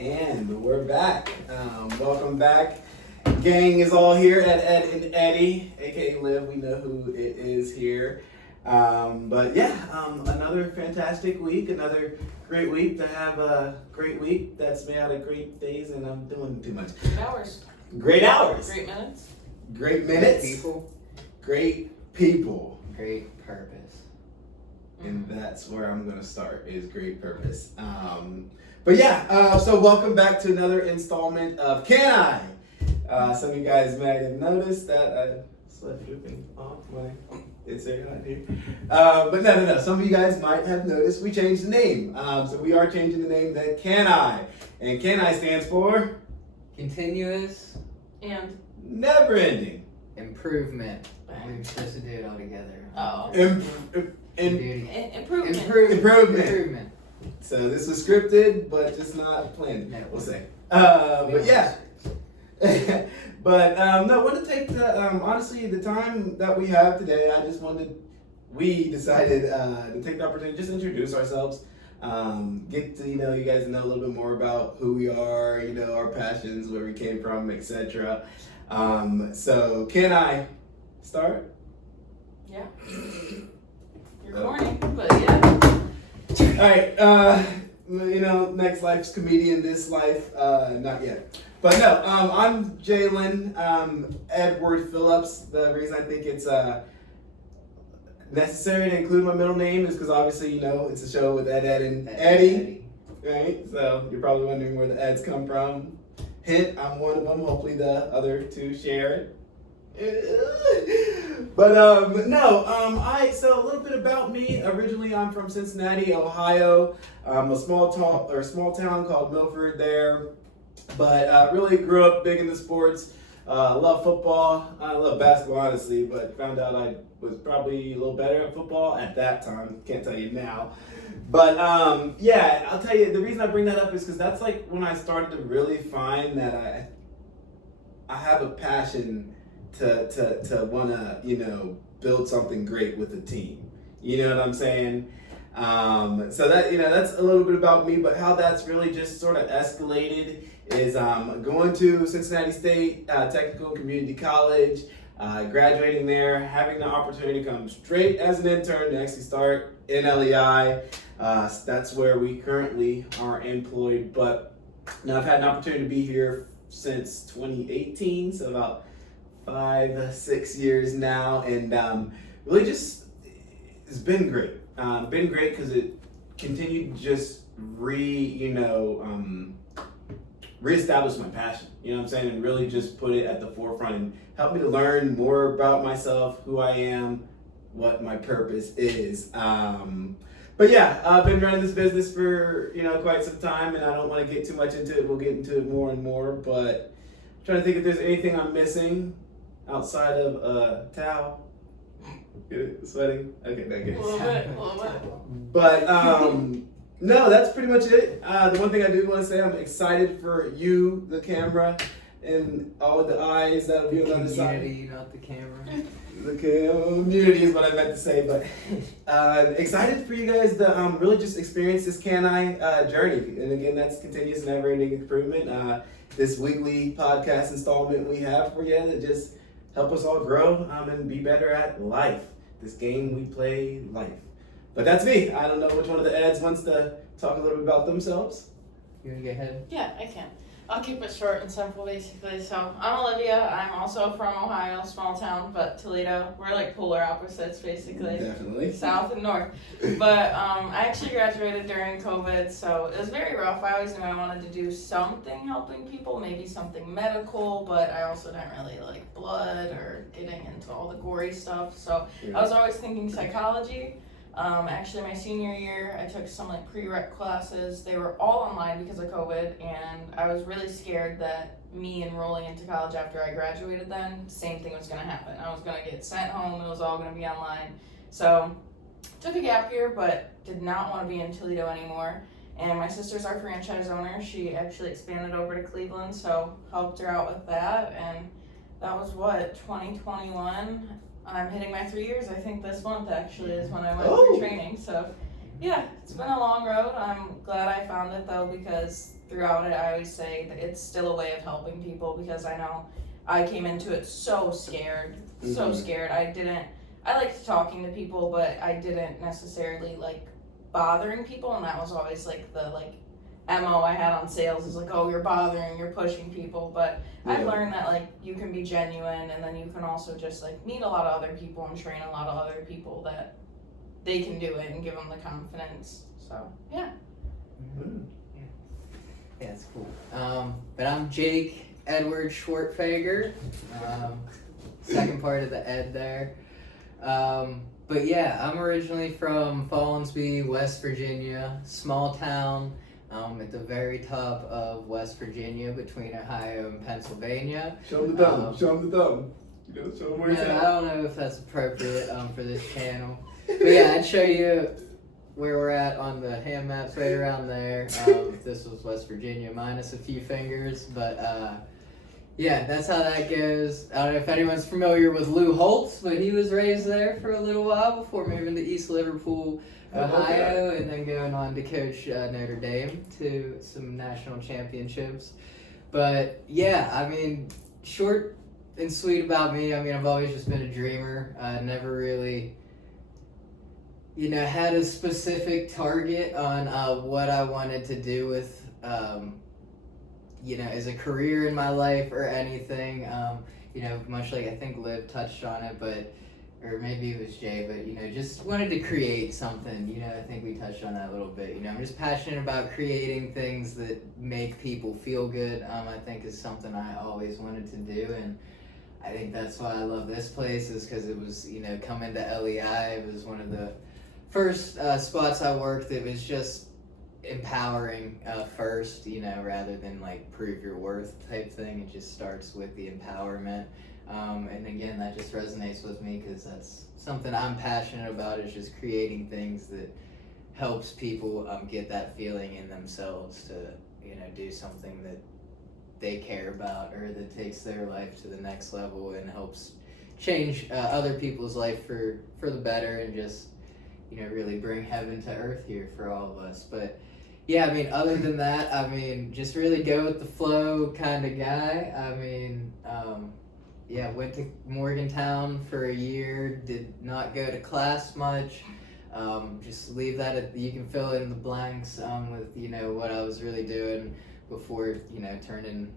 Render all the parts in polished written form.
And we're back. Welcome back. Gang is all here at Ed and Eddie, aka Liv. We know who it is here. Another fantastic week, another great week to have a great week that's made out of great days, and I'm doing too much. Great hours. Great hours. Great minutes. Great minutes. People. Great people. Great purpose. And that's where I'm gonna start, is great purpose. So welcome back to another installment of CANI. Some of you guys might have noticed that I slept dripping off my Instagram here. But no. Some of you guys might have noticed we changed the name. So we are changing the name to CANI. And CANI stands for Continuous And Never Ending Improvement. We're supposed to do it all together. Oh. Improvement. So this was scripted, but just not planned. No, We'll say. I Want to take honestly the time that we have today. We decided to take the opportunity to just introduce ourselves, get to you guys know a little bit more about who we are, our passions, where we came from, etc. So can I start? yeah. You're corny, but yeah. All right, next life's comedian, this life, not yet. But no, I'm Jalen Edward Phillips. The reason I think it's necessary to include my middle name is because obviously, it's a show with Ed and Eddie, right? So you're probably wondering where the Eds come from. Hint, I'm one of them. Hopefully the other two share it. So a little bit about me. Originally, I'm from Cincinnati, Ohio. A small town called Milford there. But really grew up big into sports. Love football. I love basketball, honestly, but found out I was probably a little better at football at that time. Can't tell you now. But I'll tell you, the reason I bring that up is because that's like when I started to really find that I have a passion to want to, build something great with a team. You know what I'm saying? So that, that's a little bit about me, but how that's really just sort of escalated is going to Cincinnati State Technical and Community College, graduating there, having the opportunity to come straight as an intern to actually start in LEI. That's where we currently are employed, but now I've had an opportunity to be here since 2018, so about 5-6 years now, and really just it's been great. Been great because it continued to just reestablish my passion. You know what I'm saying, and really just put it at the forefront and help me to learn more about myself, who I am, what my purpose is. I've been running this business for quite some time, and I don't want to get too much into it. We'll get into it more and more, but I'm trying to think if there's anything I'm missing outside of a towel. Good, sweating. Okay, that good. A little bit. But no, that's pretty much it. The one thing I do want to say, I'm excited for you, the camera, and all the eyes that'll be on the other side. Community, not the camera. The community is what I meant to say, but excited for you guys to really just experience this CANI journey. And again, that's continuous, never-ending improvement. This weekly podcast installment we have for you to just help us all grow and be better at life. This game we play, life. But that's me. I don't know which one of the Eds wants to talk a little bit about themselves. You want to get ahead? Yeah, I can. I'll keep it short and simple, basically. So, I'm Olivia. I'm also from Ohio, small town, but Toledo. We're like polar opposites, basically. Definitely. South and north. But I actually graduated during COVID, so it was very rough. I always knew I wanted to do something helping people, maybe something medical, but I also didn't really like blood or getting into all the gory stuff. So, I was always thinking psychology. Actually, my senior year, I took some like prereq classes. They were all online because of COVID, and I was really scared that me enrolling into college after I graduated then, same thing was going to happen. I was going to get sent home. It was all going to be online. So, took a gap year, but did not want to be in Toledo anymore. And my sister's our franchise owner. She actually expanded over to Cleveland, so helped her out with that. And that was 2021. I'm hitting my 3 years. I think this month actually is when I went through training. So, yeah, It's been a long road. I'm glad I found it though, because throughout it I always say that it's still a way of helping people, because I know I came into it so scared. So scared. I liked talking to people, but I didn't necessarily like bothering people, and that was always like the MO I had on sales is like, oh, you're bothering, you're pushing people. But I've learned that like you can be genuine, and then you can also just like meet a lot of other people and train a lot of other people that they can do it and give them the confidence. So yeah. Yeah, it's cool. But I'm Jake Edward Schwartfager. Second part of the Ed there. But yeah, I'm originally from Fallensby, West Virginia, small town at the very top of West Virginia between Ohio and Pennsylvania. Show them the thumb. Show them the thumb. You know, show them where it's at. I don't know if that's appropriate for this channel. But yeah, I'd show you where we're at on the hand maps right around there. If this was West Virginia minus a few fingers, but yeah, that's how that goes. I don't know if anyone's familiar with Lou Holtz, but he was raised there for a little while before moving to East Liverpool, Ohio, and then going on to coach Notre Dame to some national championships. But yeah, I mean, short and sweet about me. I mean, I've always just been a dreamer. I never really, had a specific target on what I wanted to do with, as a career in my life or anything. Much like I think Liv touched on it, or maybe it was Jay, but, just wanted to create something. I think we touched on that a little bit. I'm just passionate about creating things that make people feel good. I think is something I always wanted to do, and I think that's why I love this place, is because it was, coming to LEI, it was one of the first spots I worked. It was just empowering first, rather than like prove your worth type thing. It just starts with the empowerment. And again, that just resonates with me because that's something I'm passionate about, is just creating things that helps people get that feeling in themselves to, do something that they care about, or that takes their life to the next level and helps change other people's life for the better, and just, really bring heaven to earth here for all of us. But yeah, I mean, other than that, I mean, just really go with the flow kind of guy. I mean, went to Morgantown for a year, did not go to class much. Just leave that you can fill in the blanks with, what I was really doing before, turning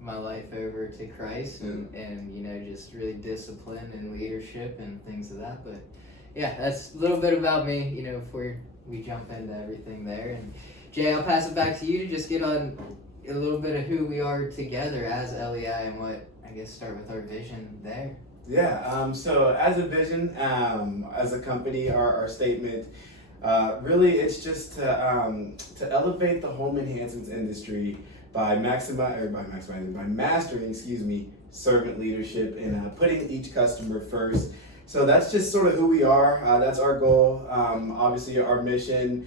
my life over to Christ, and just really discipline and leadership and things of that. But yeah, that's a little bit about me, before we jump into everything there. And Jay, I'll pass it back to you to just get on a little bit of who we are together as LEI, and what, I guess, start with our vision there. Yeah, so as a vision, as a company, our statement, really it's just to elevate the home enhancements industry by mastering, servant leadership, and putting each customer first. So that's just sort of who we are. That's our goal. Obviously, our mission,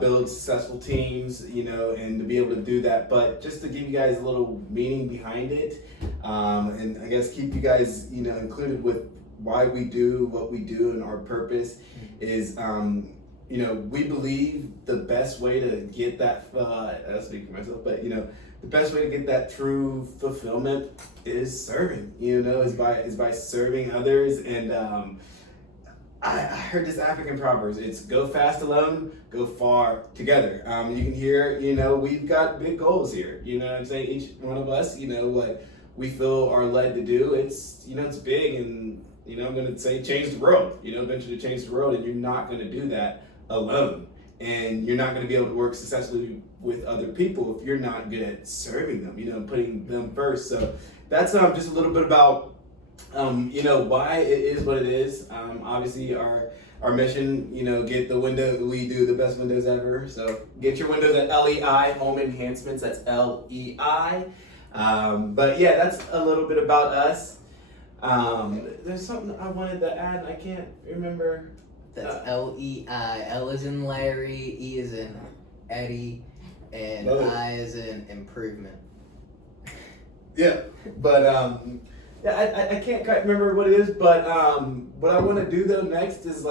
build successful teams, and to be able to do that. But just to give you guys a little meaning behind it, and I guess keep you guys, included with why we do what we do, and our purpose is, we believe the best way to get that, I speak for myself, but, the best way to get that true fulfillment is serving, is by serving others. And I heard this African proverb, it's go fast alone, go far together. You can hear, we've got big goals here, what I'm saying? Each one of us, what we feel are led to do, it's, it's big, and, I'm going to say change the world, eventually change the world, and you're not going to do that alone. And you're not going to be able to work successfully with other people if you're not good at serving them, putting them first. So that's just a little bit about, why it is what it is. Obviously, our mission, get the window, we do the best windows ever. So get your windows at LEI, Home Enhancements, that's LEI. But yeah, that's a little bit about us. There's something I wanted to add, and I can't remember. That's LEI. L is in Larry, E is in Eddie, and I is in improvement. Yeah, but I can't quite remember what it is, but what I want to do though next is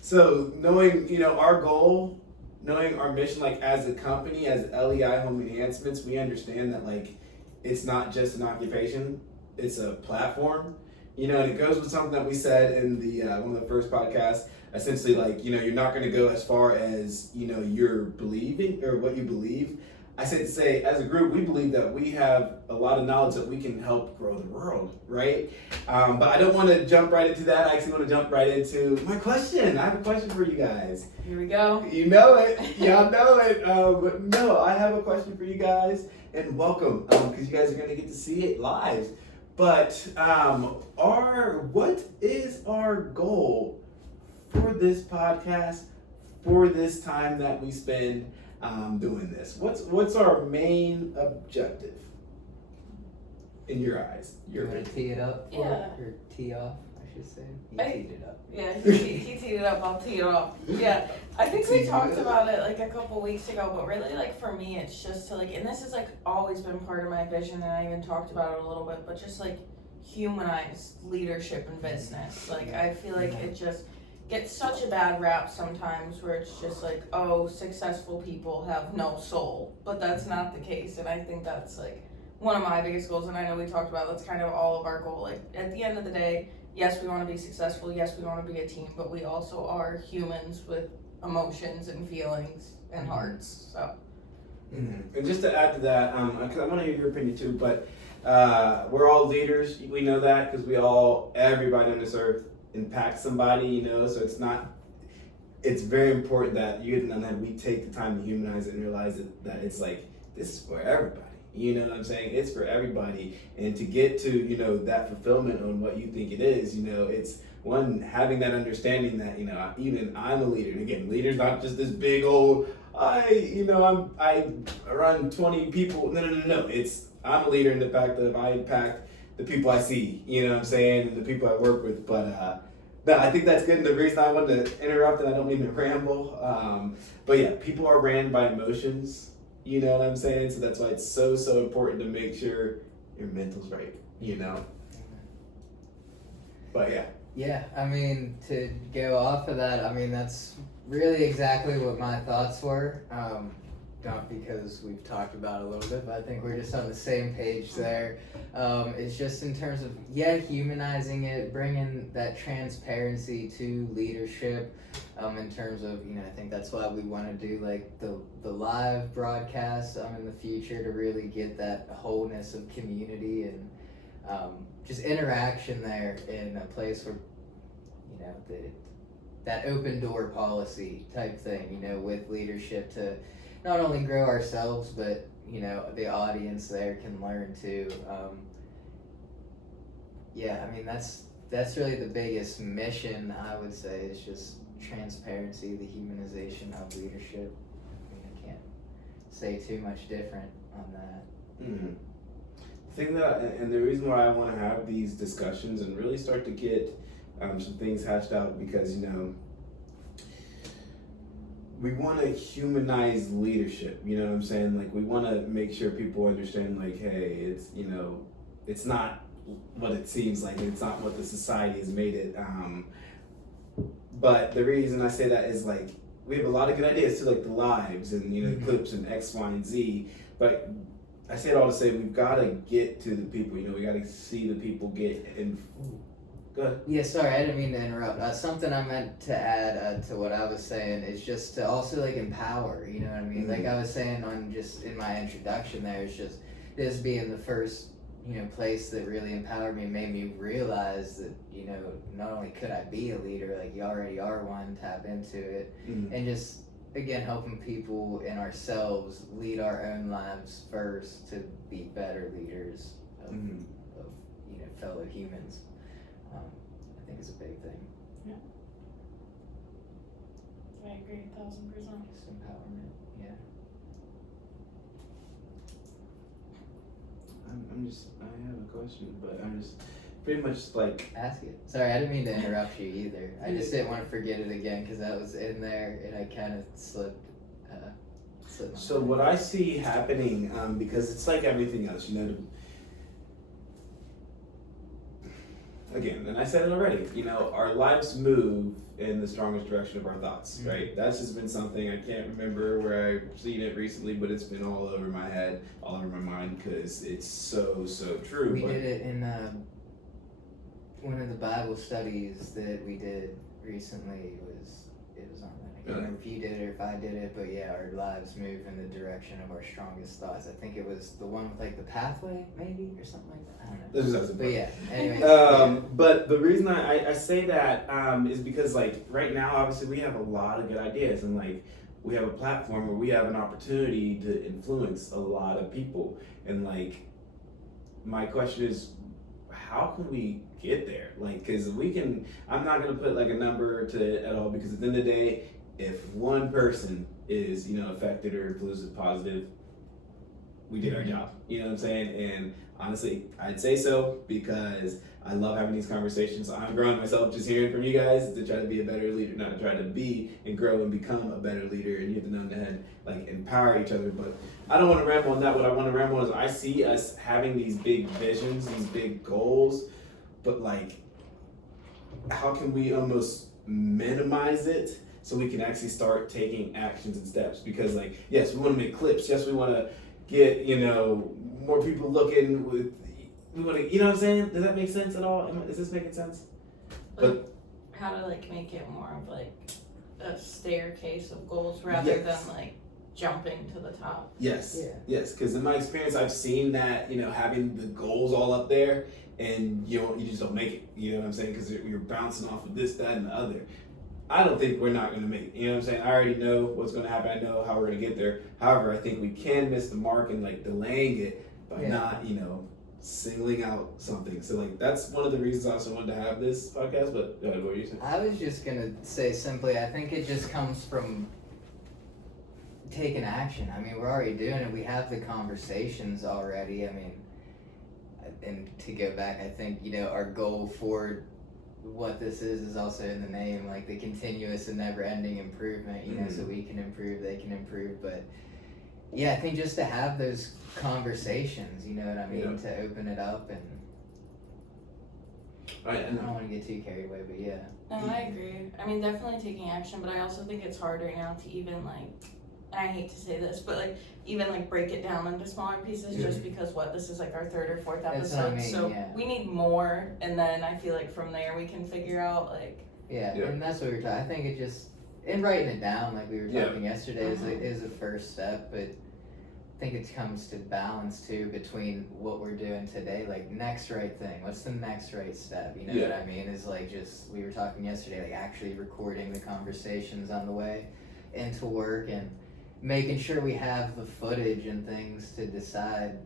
so knowing, our goal knowing our mission, like as a company, as LEI Home Enhancements, we understand that like it's not just an occupation, it's a platform. And it goes with something that we said in the one of the first podcasts. Essentially, like, you're not going to go as far as, you're believing or what you believe. I said to say, as a group, we believe that we have a lot of knowledge that we can help grow the world, right? But I don't want to jump right into that. I actually want to jump right into my question. I have a question for you guys. Here we go. You know it. Y'all know it. But no, I have a question for you guys. And welcome, because you guys are going to get to see it live. But what is our goal for this podcast, for this time that we spend doing this? What's our main objective in your eyes? You want to tee it up? Yeah. Or tee off, I should say. You teed it up. Yeah, he teed it up, I'll tee it off. Yeah, I think we talked about it like a couple weeks ago, but really like for me it's just to like, and this has like always been part of my vision, and I even talked about it a little bit, but just like humanize leadership in business. Like I feel like it just gets such a bad rap sometimes where it's just like, oh, successful people have no soul, but that's not the case, and I think that's like one of my biggest goals, and I know we talked about that's kind of all of our goal. Like at the end of the day, yes, we want to be successful, yes, we want to be a team, but we also are humans with emotions and feelings and hearts, so. Mm-hmm. And just to add to that, because I want to hear your opinion too, but we're all leaders. We know that because everybody on this earth impacts somebody, so it's very important that we take the time to humanize it and realize that it's like, this is for everybody. You know what I'm saying? It's for everybody. And to get to, that fulfillment on what you think it is, it's one, having that understanding that, even I'm a leader. And again, leader's not just this big old, I run 20 people. No. I'm a leader in the fact that I impact the people I see, what I'm saying, and the people I work with. But no, I think that's good. And the reason I wanted to interrupt, and I don't mean to ramble, but yeah, people are ran by emotions. You know what I'm saying? So that's why it's so important to make sure your mental's right, But yeah. Yeah, I mean, to go off of that, I mean, that's really exactly what my thoughts were. Not because we've talked about it a little bit, but I think we're just on the same page there. It's just in terms of, humanizing it, bringing that transparency to leadership, in terms of, I think that's why we want to do like the live broadcast in the future, to really get that wholeness of community and just interaction there in a place where, that open door policy type thing, with leadership to not only grow ourselves, but the audience there can learn too. I mean that's really the biggest mission, I would say, is just transparency, the humanization of leadership. I mean, I can't say too much different on that. Mm-hmm. The thing that, and the reason why I want to have these discussions and really start to get some things hashed out, because we want to humanize leadership, you know what I'm saying? Like, we want to make sure people understand, like, hey, it's, it's not what it seems like, it's not what the society has made it. But the reason I say that is, like, we have a lot of good ideas too, like the lives and, clips and X, Y, and Z. But I say it all to say, we've got to get to the people, we got to see the people get in. Go ahead. Yeah, sorry, I didn't mean to interrupt. Something I meant to add to what I was saying is just to also like empower, you know what I mean? Mm-hmm. Like I was saying on just in my introduction there, it's just this being the first, place that really empowered me, made me realize that, not only could I be a leader, like you already are one, tap into it, and just, again, helping people and ourselves lead our own lives first to be better leaders of fellow humans. I think it's a big thing. Yeah. I agree 1,000%. Just empowerment, yeah. I have a question, but I'm just pretty much like... Ask it. Sorry, I didn't mean to interrupt you either. I just didn't want to forget it again because that was in there and I kind of slipped. So what I see happening, because it's like everything else, again, and I said it already, you know, our lives move in the strongest direction of our thoughts, right? That's just been something I can't remember where I've seen it recently, but it's been all over my head, all over my mind, because it's so true. We did it in one of the Bible studies that we did recently. It was on that. I can't remember if you did it or if I did it, but yeah, our lives move in the direction of our strongest thoughts. I think it was the one with like the pathway, maybe, or something like that. I don't know. But yeah, anyway. But the reason I say that is because like right now, obviously, we have a lot of good ideas, and like we have a platform where we have an opportunity to influence a lot of people, and like my question is, how can we get there? Like, because I'm not gonna put like a number to it at all, because at the end of the day, if one person is, you know, affected or influenced with positive, we did our job. You know what I'm saying? And honestly, I'd say so, because I love having these conversations. I'm growing myself just hearing from you guys to try to be a better leader, not to try to be and grow and become a better leader. And you have to know how to like empower each other. But I don't want to ramble on that. What I want to ramble on is I see us having these big visions, these big goals, but like, how can we almost minimize it so we can actually start taking actions and steps? Because like, yes, we want to make clips. Yes, we want to get, you know, more people looking with, we want to, you know what I'm saying? Does that make sense at all? Is this making sense? Like, how to like make it more of like a staircase of goals rather than like jumping to the top. Yes. Yeah. Yes, because in my experience, I've seen that, you know, having the goals all up there, and you just don't make it. You know what I'm saying? Because you're bouncing off of this, that, and the other. I don't think we're not going to make it. You know what I'm saying? I already know what's going to happen. I know how we're going to get there. However, I think we can miss the mark and like delaying it by not, you know, singling out something. So like that's one of the reasons I also wanted to have this podcast. But what were you saying? I was just gonna say simply, I think it just comes from taking action. I mean, we're already doing it. We have the conversations already. I mean, and to go back, I think, you know, our goal for what this is also in the name, like the continuous and never-ending improvement, you know, so we can improve, they can improve. But yeah, I think just to have those conversations, you know what I mean, to open it up. And right, and I don't want to get too carried away, but yeah. No, I agree. I mean, definitely taking action, but I also think it's harder now to even like, and I hate to say this, but like even like break it down into smaller pieces, just because this is like our third or fourth episode. That's what I mean, so we need more, and then I feel like from there we can figure out like. Yeah, and that's what we're talking. I think it just, and writing it down like we were talking yesterday is a first step, but I think it comes to balance too between what we're doing today, like next right thing. What's the next right step? You know what I mean? Is like just, we were talking yesterday, like actually recording the conversations on the way into work and making sure we have the footage and things to decide,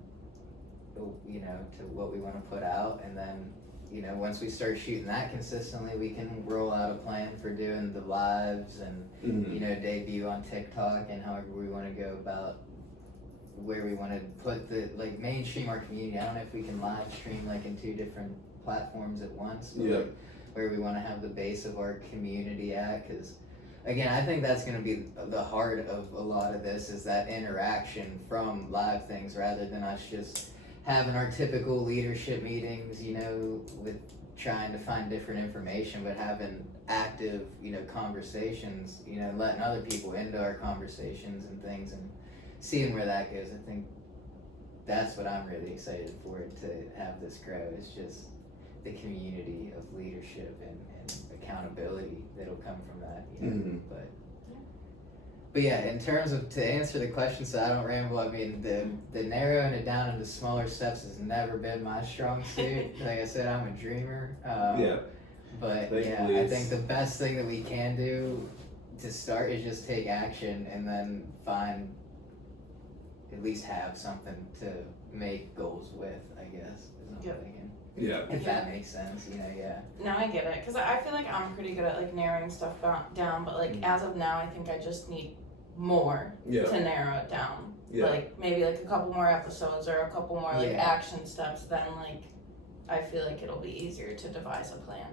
you know, to what we want to put out. And then, you know, once we start shooting that consistently, we can roll out a plan for doing the lives and, you know, debut on TikTok and however we want to go about where we want to put the, like, mainstream our community. I don't know if we can live stream like in 2 different platforms at once, but like, where we want to have the base of our community at, because again, I think that's going to be the heart of a lot of this, is that interaction from live things rather than us just having our typical leadership meetings, you know, with trying to find different information, but having active, you know, conversations, you know, letting other people into our conversations and things and seeing where that goes. I think that's what I'm really excited for, to have this grow. It's just the community of leadership and accountability that'll come from that, you know. But yeah, in terms of, to answer the question so I don't ramble, I mean, the narrowing it down into smaller steps has never been my strong suit. Like I said, I'm a dreamer. But yeah, I think the best thing that we can do to start is just take action and then find, at least have something to make goals with, I guess, is what I'm thinking. If that makes sense, you know, No, I get it, because I feel like I'm pretty good at like narrowing stuff down, but like as of now, I think I just need more to narrow it down. Like maybe like a couple more episodes or a couple more like action steps, then like I feel like it'll be easier to devise a plan.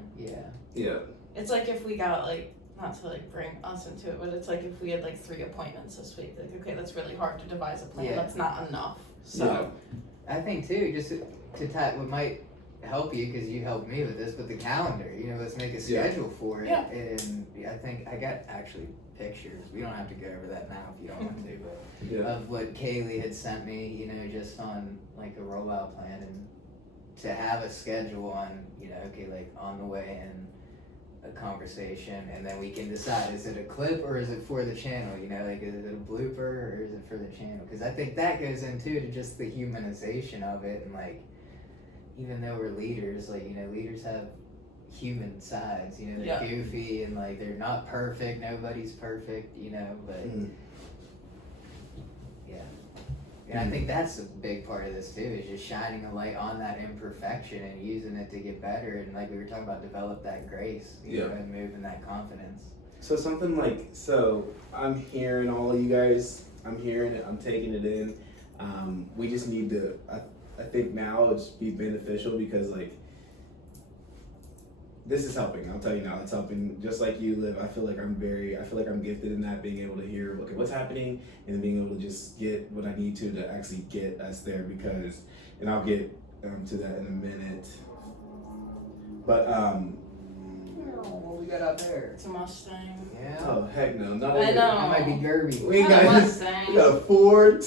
It's like if we got like, not to like bring us into it, but it's like if we had like 3 appointments this week, like okay, that's really hard to devise a plan. That's not enough. So I think too, just to tie, what might help you because you helped me with this, but the calendar, let's make a schedule for it. Yeah. And I think I got actually pictures. We don't have to go over that now if you don't want to, but Yeah. of what Kaylee had sent me, just on like a rollout plan, and to have a schedule on, okay, like on the way in, a conversation, and then we can decide, is it a clip or is it for the channel, like is it a blooper or is it for the channel? Because I think that goes into to just the humanization of it, and like, even though we're leaders, like, leaders have human sides, they're Yeah. goofy and like they're not perfect, nobody's perfect, but yeah. And I think that's a big part of this too, is just shining a light on that imperfection and using it to get better, and like we were talking about, develop that grace, and move in that confidence. So something like, so I'm hearing all of you guys, I'm hearing it, I'm taking it in. We just need to, I think now it'll just be beneficial because like, this is helping. I'll tell you now, it's helping. Just like you, Liv. I feel like I'm gifted in that, being able to hear, okay, what's happening, and being able to just get what I need to actually get us there. Because, and I'll get to that in a minute. But What we got out there? It's a Mustang. Yeah. oh heck no, not I even. know. That might be Gerby. We ain't Not a got Mustang. we got a Ford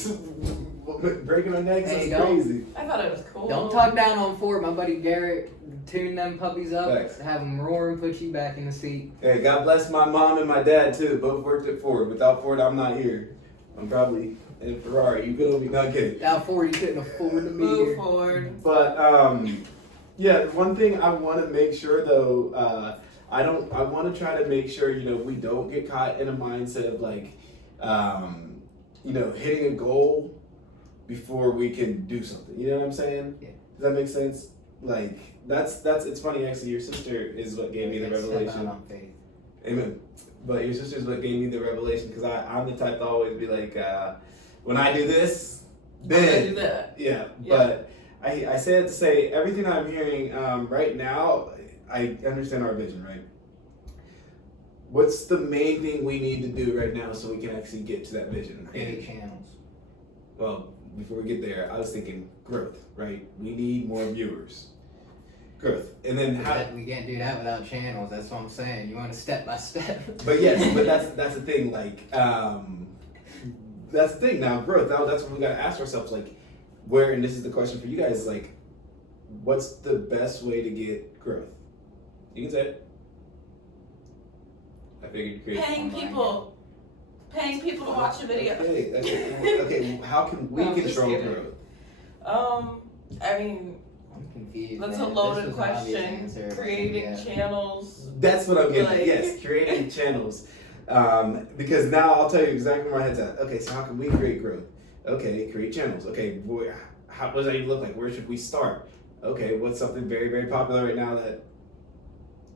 breaking our necks. Hey, That's don't- crazy. I thought it was cool. Don't talk down on Ford. My buddy Garrett tune them puppies up, Thanks. have them roar and put you back in the seat. Hey, God bless my mom and my dad too. Both worked at Ford. Without Ford, I'm not here. I'm probably in a Ferrari. You feel me? Not kidding. Without Ford, you couldn't afford to be Move here. forward. But yeah, one thing I want to make sure though, I want to try to make sure we don't get caught in a mindset of like, hitting a goal before we can do something. You know what I'm saying? Yeah. Does that make sense? Like that's it's funny actually. Your sister is what gave me the Step out revelation. on faith. Amen. But your sister is what gave me the revelation, because I'm the type to always be like, when I do this, I'm gonna then do that. yeah. Yeah. But I say it to say everything I'm hearing right now. I understand our vision, right? What's the main thing we need to do right now so we can actually get to that vision? Create channels. Well, before we get there, I was thinking growth, right? We need more viewers. Growth. And then how, We can't do that without channels. That's what I'm saying. You want to step by step. but yes, but that's the thing, like, that's the thing now, growth. Now that's what we gotta ask ourselves, like, where, and this is the question for you guys, like, what's the best way to get growth? You can say it. I figured you create. Paying people. Paying people to watch a video. Okay, how can we No, I'm just control kidding. growth? I mean, I'm confused. that's man. a This loaded was an obvious question. answer, but Creating yeah. channels. That's what I'm getting at. Like- Yes, creating channels. Because now I'll tell you exactly where my head's at. Okay, so how can we create growth? Okay, create channels. Okay, boy, how does that even look like? Where should we start? Okay, what's something very, very popular right now that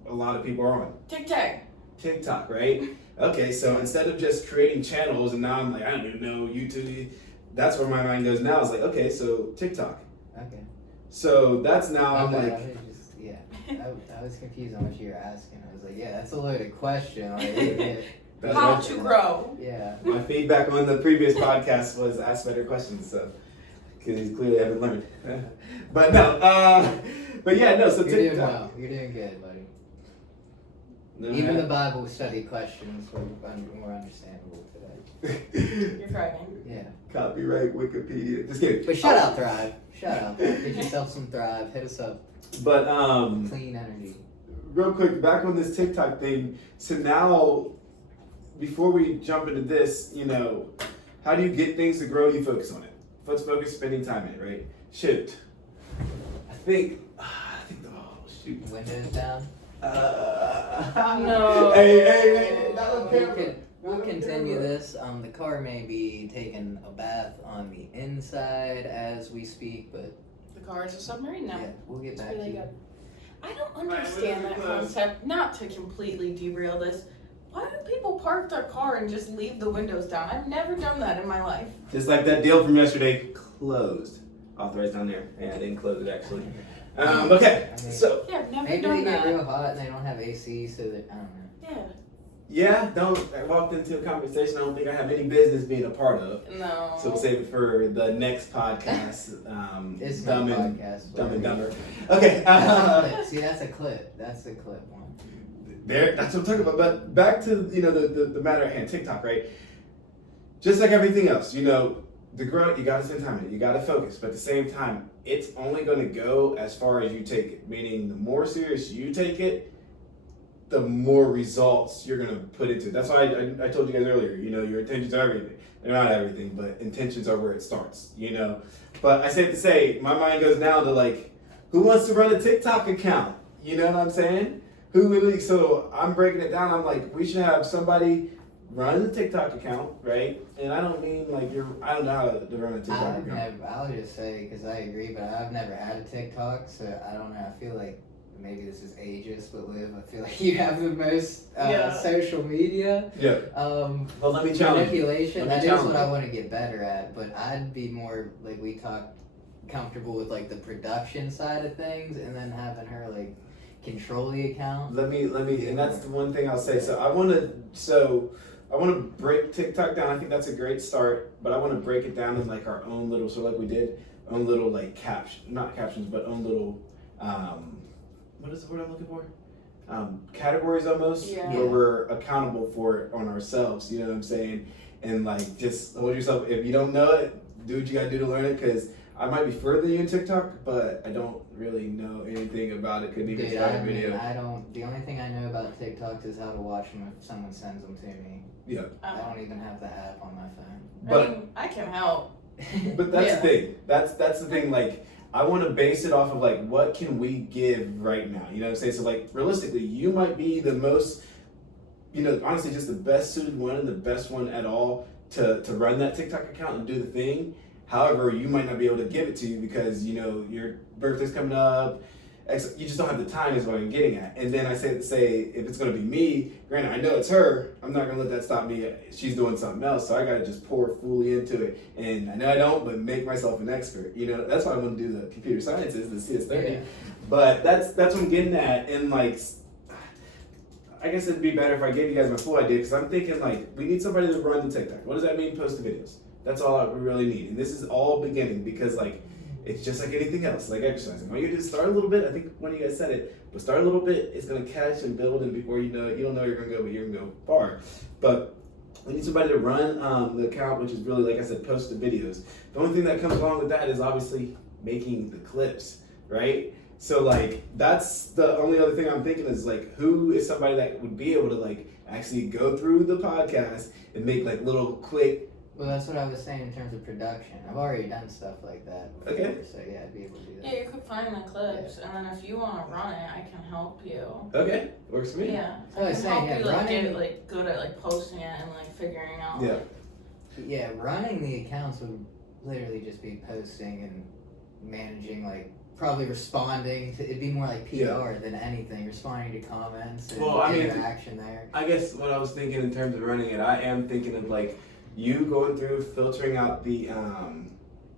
a lot of people are on? TikTok. TikTok, right? Okay, so instead of just creating channels, and now I'm like, I don't even know YouTube. That's where my mind goes now. It's like, okay, so TikTok. Okay. So that's now I'm Okay, like, I was just, yeah. I was confused on what you were asking. I was like, yeah, that's a loaded question. Like, yeah. that's How my- to grow. Yeah. My feedback on the previous podcast was ask better questions, so because you clearly haven't learned. But no, but yeah, no. So You're doing TikTok. well. You're doing good, buddy. No, Even the Bible study questions were more understandable today. You're thriving. Yeah. Copyright Wikipedia. Just kidding. But shout out Thrive. Shout out. Get yourself some Thrive. Hit us up. But Clean energy. real quick, back on this TikTok thing. So now, before we jump into this, how do you get things to grow? You focus on it. Let's focus spending time in it, right? Shoot. I think. Oh shoot. Windows down. No. Hey, not on camera. We'll continue this. The car may be taking a bath on the inside as we speak, but The car is a submarine now. yeah, we'll get It's back really to you. good. I don't understand that concept. Not to completely derail this. Why do people park their car and just leave the windows down? I've never done that in my life. Just like that deal from yesterday, closed. Authorized down there. Yeah, I didn't close it actually. Okay, so Yeah, I've never Maybe done they get that. real hot and they don't have AC, so that I don't know. Yeah. Yeah, I walked into a conversation I don't think I have any business being a part of. No. So we'll save it for the next podcast. It's Dumb no and podcast. Dumb and whatever. Dumber. Okay. See, that's a clip. That's the clip one. That's what I'm talking about. But back to the matter at hand, TikTok, right? Just like everything else, the growth, you gotta spend time in it. You gotta focus. But at the same time, it's only gonna go as far as you take it. Meaning, the more serious you take it, the more results you're gonna put into it. That's why I told you guys earlier, your intentions are everything. They're not everything, but intentions are where it starts, But I say it to say, my mind goes now to like, who wants to run a TikTok account? You know what I'm saying? So I'm breaking it down. I'm like, we should have somebody run a TikTok account, right? And I don't mean like I don't know how to run a TikTok account. I'll just say, because I agree, but I've never had a TikTok, so I don't know. I feel like maybe this is ageist, but Liv, I feel like you have the most social media. Yeah. Well, let me challenge manipulation. That is what I want to get better at, but I'd be more like we talked comfortable with like the production side of things, and then having her like control the account. Let me, and that's the one thing I'll say. So I want to break TikTok down. I think that's a great start, but I want to break it down in like our own little, so like we did, own little like not captions, but own little, what is the word I'm looking for? Categories almost, where we're accountable for it on ourselves. You know what I'm saying? And like, just hold yourself. If you don't know it, do what you gotta do to learn it. Because I might be further than you in TikTok, but I don't really know anything about it. Couldn't even start a video. The only thing I know about TikToks is how to watch them if someone sends them to me. Yeah. I don't even have the app on my phone. But I can help. But that's the thing. That's the thing. Like, I want to base it off of like, what can we give right now? You know what I'm saying? So like, realistically, you might be the most, honestly, just the best suited one and the best one at all to run that TikTok account and do the thing. However, you might not be able to give it to you because your birthday's coming up. You just don't have the time is what I'm getting at. And then I say if it's gonna be me, granted I know it's her, I'm not gonna let that stop me. She's doing something else, so I gotta just pour fully into it. And I know I don't, but make myself an expert. That's why I want to do the computer sciences, the CS30. Yeah. But that's what I'm getting at. And like, I guess it'd be better if I gave you guys my full idea, because I'm thinking like, we need somebody to run the TikTok. What does that mean? Post the videos. That's all we really need. And this is all beginning, because like, it's just like anything else, like exercising. All you do is start a little bit. I think one of you guys said it, but start a little bit. It's gonna catch and build, and before you know it, you don't know where you're gonna go, but you're gonna go far. But we need somebody to run the account, which is really, like I said, post the videos. The only thing that comes along with that is obviously making the clips, right? So like, that's the only other thing I'm thinking is like, who is somebody that would be able to like actually go through the podcast and make like little quick. Well, that's what I was saying in terms of production. I've already done stuff like that before, okay. So yeah, I'd be able to do that. Yeah, you could find the clips, and then if you want to run it, I can help you. Okay, works for me. Yeah, I was saying, help you running, get like good at like posting it and like figuring out. Yeah. Yeah, running the accounts would literally just be posting and managing, like probably responding to. It'd be more like PR than anything, responding to comments and interaction there. I guess what I was thinking in terms of running it, I am thinking of like, you going through filtering out the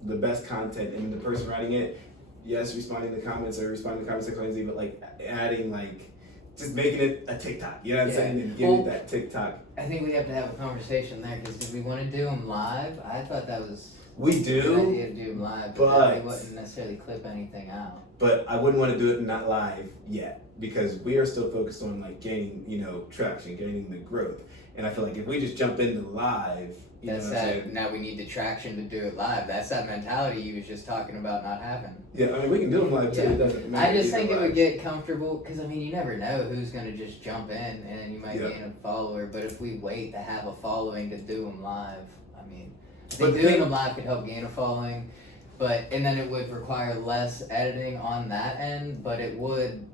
best content, and the person writing it, yes, responding to comments or responding to comments sequentially, but like adding like just making it a TikTok. You know what I'm saying? And giving it that TikTok. I think we have to have a conversation there, because do we want to do them live? I thought that was we do. A good idea to do them live, but we wouldn't necessarily clip anything out. But I wouldn't want to do it not live yet, because we are still focused on like gaining, traction, gaining the growth. And I feel like if we just jump into live, now we need the traction to do it live. That's that mentality you was just talking about not having. Yeah, I mean, we can do them live too. Yeah. I just think it would get comfortable, because I mean, you never know who's going to just jump in, and you might gain a follower. But if we wait to have a following to do them live, I mean, I think doing them live could help gain a following, and then it would require less editing on that end, but it would.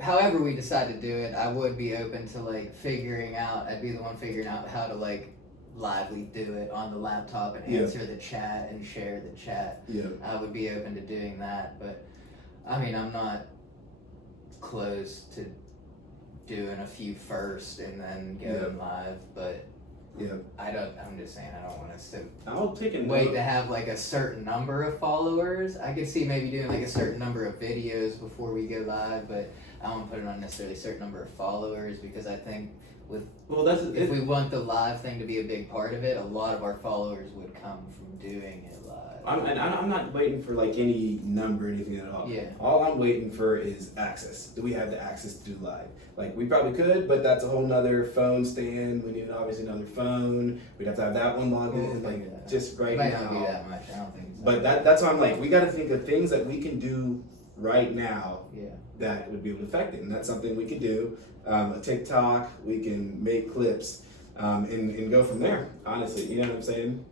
However we decide to do it, I would be open to like figuring out. I'd be the one figuring out how to like lively do it on the laptop and answer the chat and share the chat. Yeah. I would be open to doing that, but I mean, I'm not close to doing a few first and then going live, but I'm just saying, I don't want us to wait to have like a certain number of followers. I could see maybe doing like a certain number of videos before we go live, but I don't put it on necessarily a certain number of followers, because I think Well, that's if we want the live thing to be a big part of it, a lot of our followers would come from doing it live. I'm not waiting for like any number or anything at all. Yeah. All I'm waiting for is access. Do we have the access to do live? Like we probably could, but that's a whole nother phone stand. We need obviously another phone. We'd have to have that one logged in. Like just right Might now. not be that much. I don't think so. But that's why I'm like, we got to think of things that we can do right now Yeah. that would be able to affect it, and that's something we could do. A TikTok, we can make clips, and go from there. Honestly, you know what I'm saying?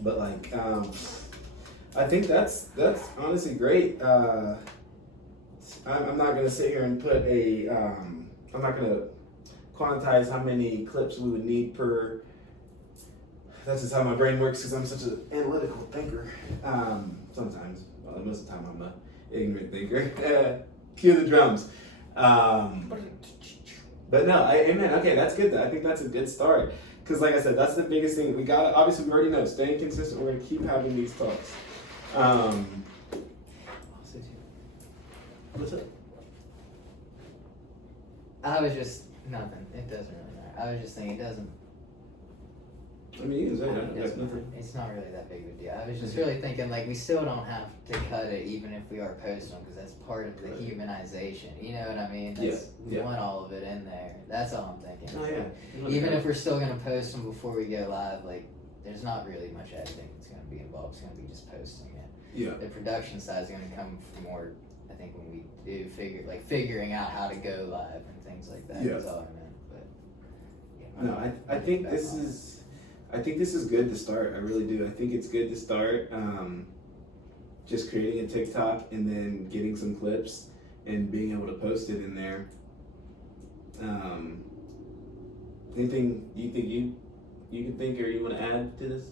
But like, I think that's honestly great. I'm not gonna sit here and put a, I'm not gonna quantize how many clips we would need per. That's just how my brain works because I'm such an analytical thinker. Sometimes, well, most of the time I'm a ignorant thinker. Cue the drums. But no, amen. Okay, that's good. I think that's a good start. Because like I said, that's the biggest thing. We got to, obviously we already know, staying consistent, we're going to keep having these talks. What's up? I was just, nothing. It doesn't really matter. I was just thinking it doesn't. I mean, you can say that. It That's doesn't nothing. matter. It's not really that big of a deal. I was just really thinking, like, we still don't have to cut it even if we are posting because that's part of the Right. humanization. You know what I mean? That's, We yeah. want all of it in there. That's all I'm thinking. Oh, yeah. Even if we're still going to post them before we go live, like, there's not really much editing that's going to be involved. It's going to be just posting it. Yeah. The production side is going to come from more, I think, when we do figuring out how to go live and things like that. Yeah. That's all I meant. But yeah, No, I think this is, I think this is good to start. I really do. I think it's good to start. Just creating a TikTok and then getting some clips and being able to post it in there. Anything you think you can think or you want to add to this?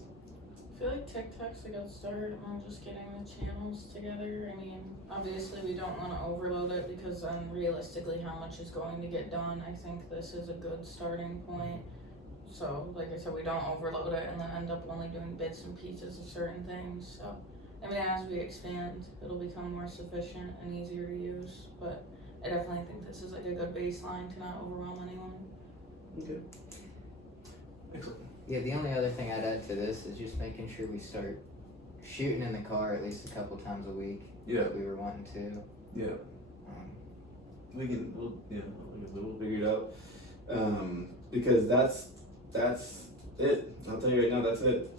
I feel like TikTok's a good start on just getting the channels together. I mean, obviously we don't want to overload it because realistically how much is going to get done. I think this is a good starting point. So, like I said, we don't overload it and then end up only doing bits and pieces of certain things. So, I mean, as we expand, it'll become more sufficient and easier to use. But I definitely think this is like a good baseline to not overwhelm anyone. Okay. Excellent. Yeah, the only other thing I'd add to this is just making sure we start shooting in the car at least a couple times a week. Yeah. Like we were wanting to. Yeah. We'll figure it out. Because that's it. I'll tell you right now, that's it.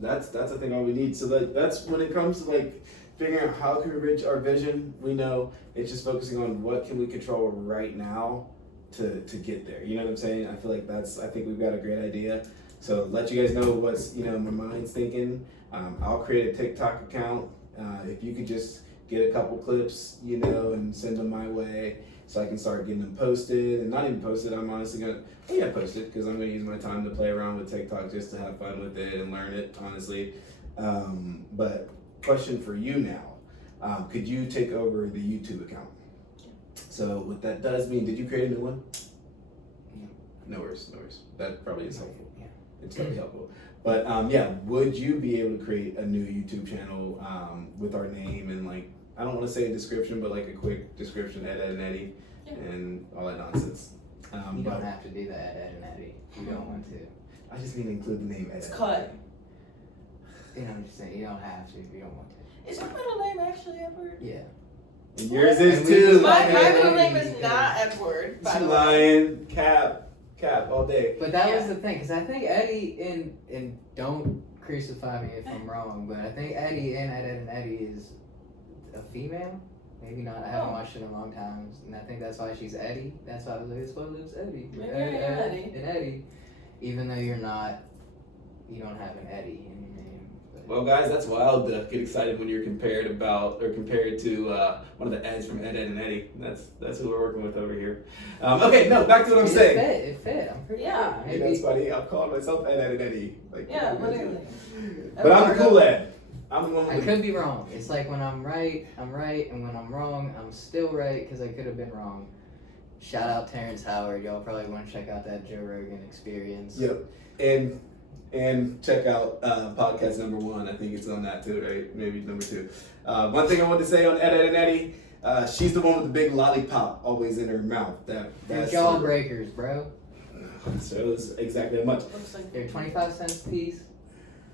That's I think all we need. So that's when it comes to like figuring out how can we reach our vision. We know it's just focusing on what can we control right now to get there. You know what I'm saying? I feel like I think we've got a great idea. So let you guys know what's my mind's thinking. I'll create a TikTok account. If you could just get a couple clips, and send them my way so I can start getting them posted. And not even posted, I'm honestly post it because I'm gonna use my time to play around with TikTok just to have fun with it and learn it, honestly. But question for you now, could you take over the YouTube account? So what that does mean, did you create a new one? No worries. That probably is helpful. Yeah. It's gonna be helpful. But would you be able to create a new YouTube channel with our name and like, I don't want to say a description, but like a quick description, Ed and Eddie, and all that nonsense. You don't have to do that, Ed and Eddie. You don't want to. I just mean to include the name Ed. It's cut. I'm just saying, you don't have to if you don't want to. Is my middle name actually Edward? Yeah. And yours is too. My middle name is not Edward, by the way. Lion, cap all day. But that was the thing, because I think Eddie and don't crucify me if I'm wrong, but I think Eddie in Ed and Eddie is a female. Maybe not. I haven't watched it in a long time, and I think that's why she's Eddie. That's why I was like, it's what lives Eddie. Maybe I am Eddie. And Eddie, even though you don't have an Eddie in your name. But. Well, guys, that's wild to get excited when you're compared to one of the Eds from Ed and Eddie. That's who we're working with over here. Okay, no, back to what I'm saying. It fit. I'm pretty sure. Hey, that's funny. I'm calling myself Ed and Eddie. Like, Yeah, literally. But I'm the cool Ed. I'm the one with I could be wrong. It's like when I'm right, and when I'm wrong, I'm still right because I could have been wrong. Shout out Terrence Howard. Y'all probably want to check out that Joe Rogan Experience. Yep. And check out podcast number 1. I think it's on that too, right? Maybe number 2. One thing I want to say on Ed and Eddie, She's the one with the big lollipop always in her mouth. They're That's jawbreakers, bro. So it was exactly that much. Looks like They're 25 cents a piece.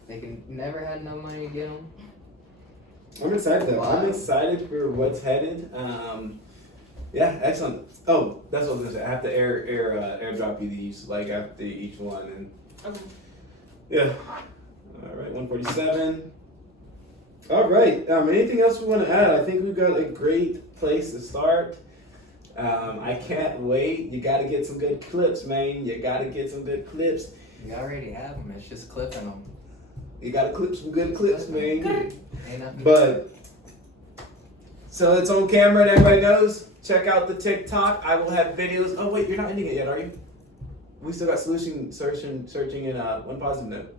They can never had no money to get them. I'm excited though. Wow. I'm excited for what's headed. Yeah, excellent. Oh, that's what I was gonna say. I have to airdrop you these like after each one, and okay. yeah. All right, 147. All right. Anything else we want to add? I think we've got a great place to start. I can't wait. You got to get some good clips, man. You got to get some good clips. You already have them. It's just clipping them. You got to clip some good clips, man. Ain't nothing. But so it's on camera and everybody knows. Check out the TikTok. I will have videos. Oh wait, you're not ending it yet, are you? We still got solution searching in one positive note.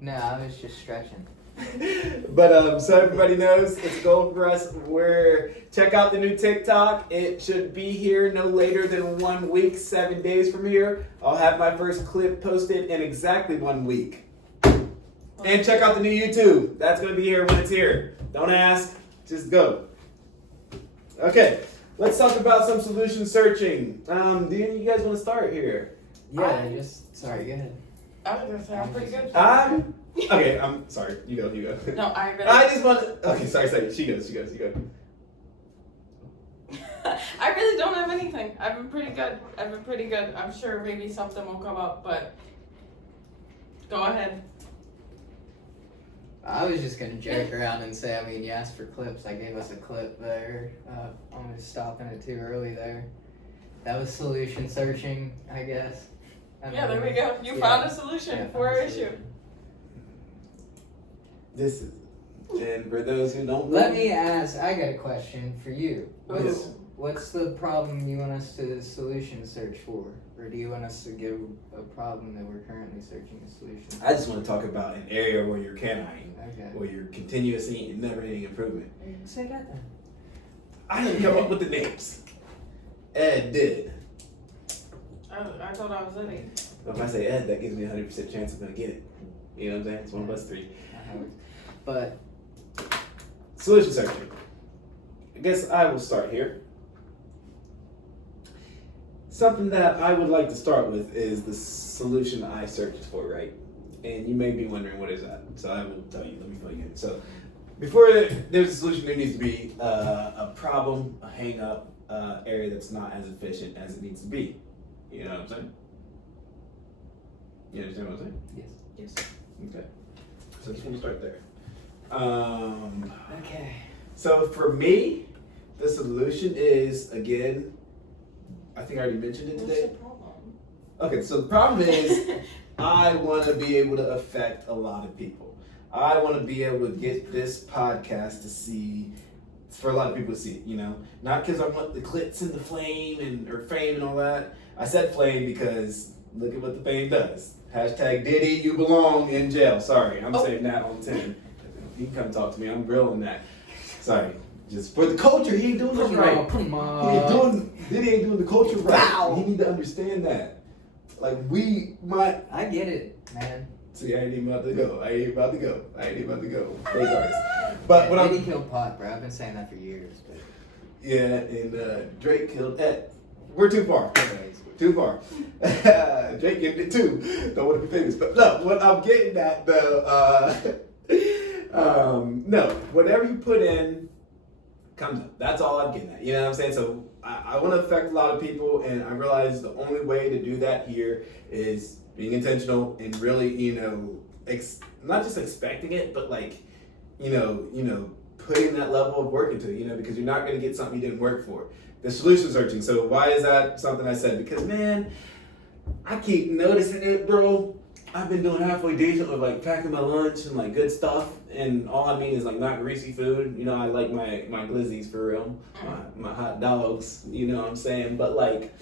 No, I was just stretching. But so everybody knows it's a goal for us. Check out the new TikTok. It should be here no later than 1 week, 7 days from here. I'll have my first clip posted in exactly 1 week. And check out the new YouTube. That's gonna be here when it's here. Don't ask, just go. Okay, let's talk about some solution searching. Do any of you guys want to start here? Yeah, sorry, go ahead. I was gonna say I'm pretty good. Okay, I'm sorry. You go. No, I really. I just want to. Okay, sorry. She goes. You go. I really don't have anything. I've been pretty good. I'm sure maybe something will come up, but go ahead. I was just gonna joke around and say, you asked for clips. I gave us a clip there. I'm just stopping it too early there. That was solution searching, I guess. Yeah, there we go. You found a solution for our issue. This is, and for those who don't know, Let me ask, I got a question for you. Yes. What's the problem you want us to solution search for? Or do you want us to give a problem that we're currently searching a solution for? I just want to talk about an area where you're CANI, Okay. where you're continuously and never-ending improvement. Say that then. I didn't come up with the names. Ed did. I thought I was Eddie. If I say Ed, that gives me a 100% chance I'm gonna get it. You know what I'm saying? It's 1 plus 3. But Solution searching. I guess I will start here. Something that I would like to start with is the solution I searched for, right? And you may be wondering what is that. So I will tell you. Let me fill you in. So before there's a solution, there needs to be a problem, a hang-up, area that's not as efficient as it needs to be. You know what I'm saying? You understand what I'm saying? yes. Okay. So I just want to start there. Okay. So for me, the solution is, again, I think I already mentioned it What's today. the problem? Okay, so the problem is I want to be able to affect a lot of people. I want to be able to get this podcast to see, for a lot of people to see it, you know? Not because I want the clips and the flame or fame and all that. I said flame because look at what the fame does. Hashtag Diddy, you belong in jail. Sorry, I'm saying that on 10. He can come talk to me. I'm grilling that. Sorry. Just for the culture, he ain't doing this right. Come on. Diddy ain't doing the culture right. Wow. He need to understand that. Like I get it, man. See, I ain't even about to go. Those artists. But what Diddy I'm killed pot, bro. I've been saying that for years. But yeah, and Drake killed Ed. We're too far. anyways, Too far. Drake gave it 2. Don't want to be famous. But no, what I'm getting at though, no, whatever you put in comes up. That's all I'm getting at. You know what I'm saying? So I want to affect a lot of people, and I realize the only way to do that here is being intentional and really, not just expecting it, but like, putting that level of work into it, because you're not going to get something you didn't work for. The solution searching. So why is that something I said? Because, man, I keep noticing it, bro. I've been doing halfway decent with like packing my lunch and like good stuff, and all I mean is like not greasy food. I like my glizzies for real, my hot dogs. You know what I'm saying? But like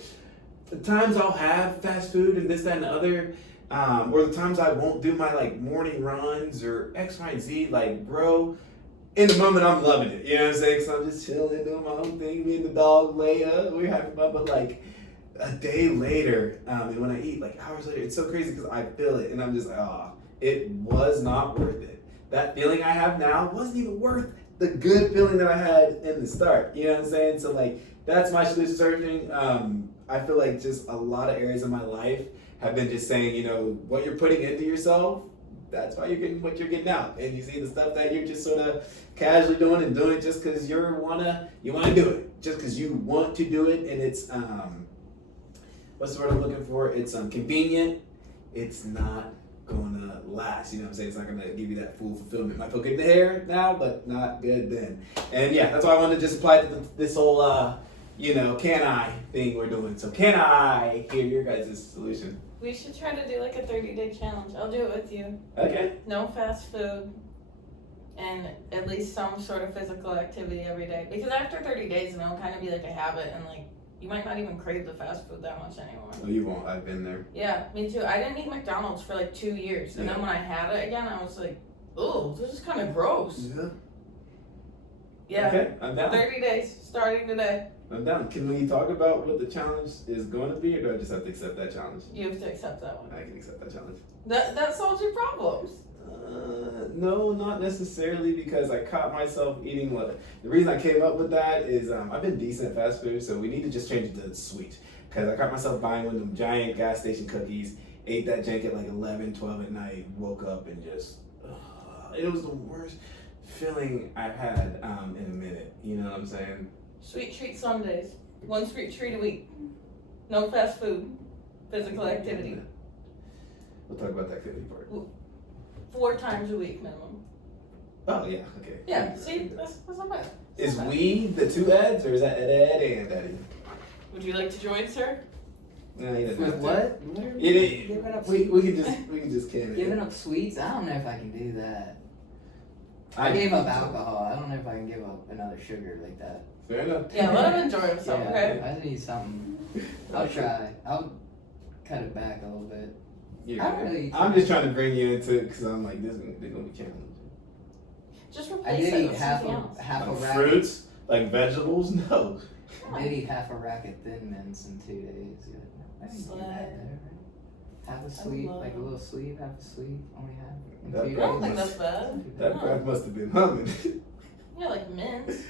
the times I'll have fast food and this, that, and the other, or the times I won't do my like morning runs or X, Y, and Z. Like, bro, in the moment I'm loving it. You know what I'm saying? So I'm just chilling, doing my own thing. Me and the dog Leia, we're having fun. But like a day later, and when I eat, like hours later, it's so crazy because I feel it, and I'm just like, it was not worth it. That feeling I have now wasn't even worth the good feeling that I had in the start. You know what I'm saying? So like that's my solution searching. I feel like just a lot of areas of my life have been just saying, you know, what you're putting into yourself, that's why you're getting what you're getting out. And you see the stuff that you're just sort of casually doing and doing it just because you wanna do it, just because you want to do it, and it's what's the word I'm looking for? It's convenient. It's not gonna last. You know what I'm saying? It's not gonna give you that full fulfillment. Might feel good in the hair now, but not good then. And yeah, that's why I wanted to just apply it to this whole can I thing we're doing. So can I hear your guys' solution? We should try to do like a 30-day challenge. I'll do it with you. Okay. No fast food and at least some sort of physical activity every day. Because after 30 days, it'll kind of be like a habit, and like you might not even crave the fast food that much anymore. Oh, you won't. I've been there. Yeah, me too. I didn't eat McDonald's for like 2 years. And then when I had it again, I was like, oh, this is kind of gross. Yeah. Okay, I'm down. 30 days, starting today. I'm down. Can we talk about what the challenge is going to be, or do I just have to accept that challenge? You have to accept that one. I can accept that challenge. That solves your problems. No, not necessarily, because I caught myself eating the reason I came up with that is I've been decent at fast food, so we need to just change it to sweet. Because I caught myself buying one of them giant gas station cookies, ate that jank at like 11, 12 at night, woke up and just, it was the worst feeling I've had in a minute. You know what I'm saying? Sweet treat Sundays. 1 sweet treat a week. No fast food. Physical activity. We'll talk about the activity part. 4 times a week minimum. Oh, yeah, okay. Yeah, see, that's not bad. Is we the 2 ads, or is that Ed and Eddie? Would you like to join, sir? No, he doesn't With have to. what? Giving up we can just can it. Giving up sweets? I don't know if I can do that. I gave up alcohol. I don't know if I can give up another sugar like that. Fair enough. Yeah, let him enjoy himself, okay? I need something. I'll try. I'll cut it back a little bit. Yeah, I'm just trying to bring you into it because I'm like, this is gonna be challenging. Just I replace did it eat with half something a else. half a Like rack. fruits, like vegetables, no. I did eat half a rack of Thin Mints in 2 days. Yeah. I didn't do that though, right? Half a sleeve, like a little sleeve, half a sleeve, only half. In That 2 I don't days. think that's bad. That breath must have been humming. Yeah, like mints.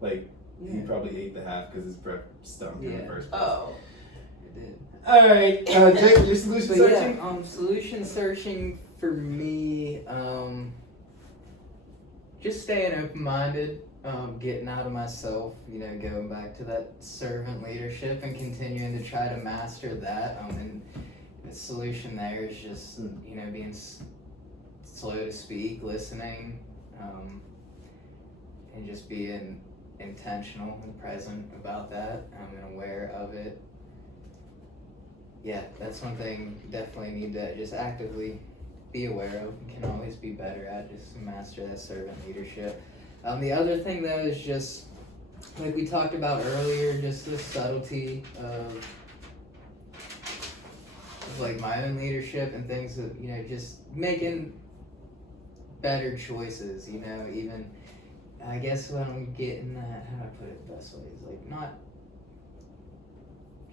Like he Yeah. probably ate the half because his breath stunk in the Yeah. first place. Oh. It did. All right, Jake, your solution But searching. yeah, solution searching for me, just staying open-minded, getting out of myself, going back to that servant leadership and continuing to try to master that. And the solution there is just, being slow to speak, listening, and just being intentional and present about that, and aware of it. Yeah, that's one thing you definitely need to just actively be aware of and can always be better at, just to master that servant leadership. The other thing though is just, like we talked about earlier, just the subtlety of like my own leadership and things that, just making better choices, even, I guess when we get in that, how do I put it the best way, is like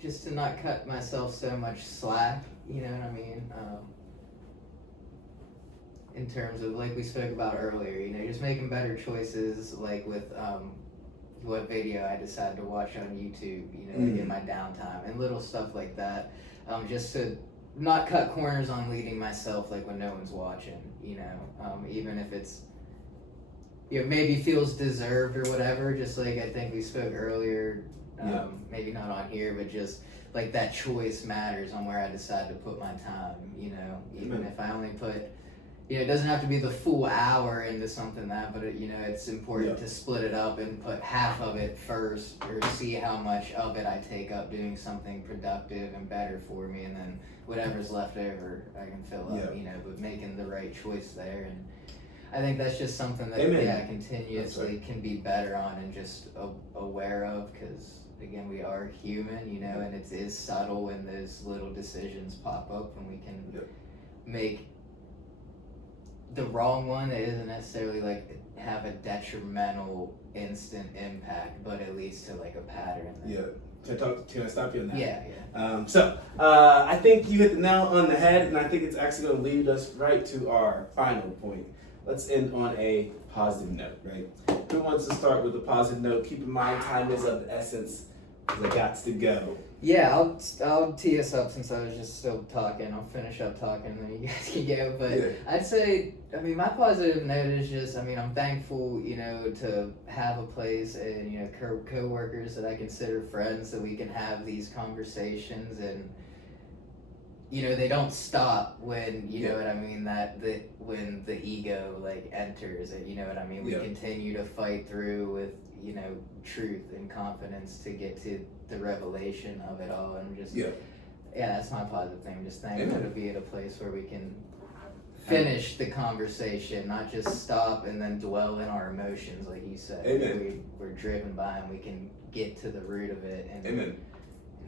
just to not cut myself so much slack, you know what I mean? In terms of, like we spoke about earlier, just making better choices, like with what video I decide to watch on YouTube, like in my downtime, and little stuff like that, just to not cut corners on leading myself, like when no one's watching, even if it's, maybe feels deserved or whatever, just like I think we spoke earlier, maybe not on here, but just like that choice matters on where I decide to put my time, even if I only put, it doesn't have to be the full hour into something but it's important to split it up and put half of it first, or see how much of it I take up doing something productive and better for me, and then whatever's left over I can fill up, but making the right choice there. And I think that's just something that continuously can be better on and just aware of, because again, we are human, and it is subtle when those little decisions pop up, and we can make the wrong one that isn't necessarily like have a detrimental instant impact, but at least to like a pattern. Can I stop you on that? Yeah. So I think you hit the nail on the head, and I think it's actually going to lead us right to our final point let's end on a positive note, right? Who wants to start with a positive note? Keep in mind, time is of the essence, because I got to go. Yeah, I'll tee us up since I was just still talking. I'll finish up talking and then you guys can go. But Yeah. I'd say, I mean, my positive note is just, I mean, I'm thankful, you know, to have a place and, you know, co-workers that I consider friends that we can have these conversations and, you know, they don't stop when, you know what I mean, when the ego, like, enters it, you know what I mean? We continue to fight through with, you know, truth and confidence to get to the revelation of it all. And just, yeah, that's my positive thing. I'm just thankful to be at a place where we can finish the conversation, not just stop and then dwell in our emotions, like you said. We're driven by them. We can get to the root of it and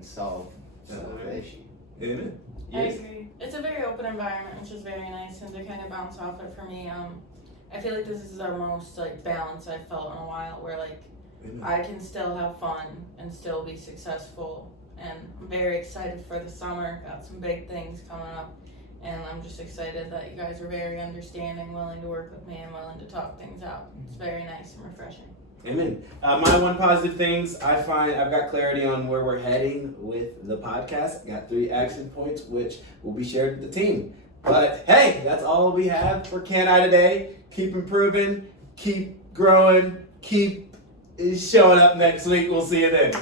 solve the issue. Amen. I agree. It's a very open environment, which is very nice, and to kind of bounce off it for me, I feel like this is our most like balance I've felt in a while, where like I can still have fun and still be successful, and I'm very excited for the summer. Got some big things coming up, and I'm just excited that you guys are very understanding, willing to work with me, and willing to talk things out. It's very nice and refreshing. Amen. My one positive things, I find I've got clarity on where we're heading with the podcast. I got 3 action points, which will be shared with the team. But hey, that's all we have for CANI today. Keep improving, keep growing, keep showing up next week. We'll see you then.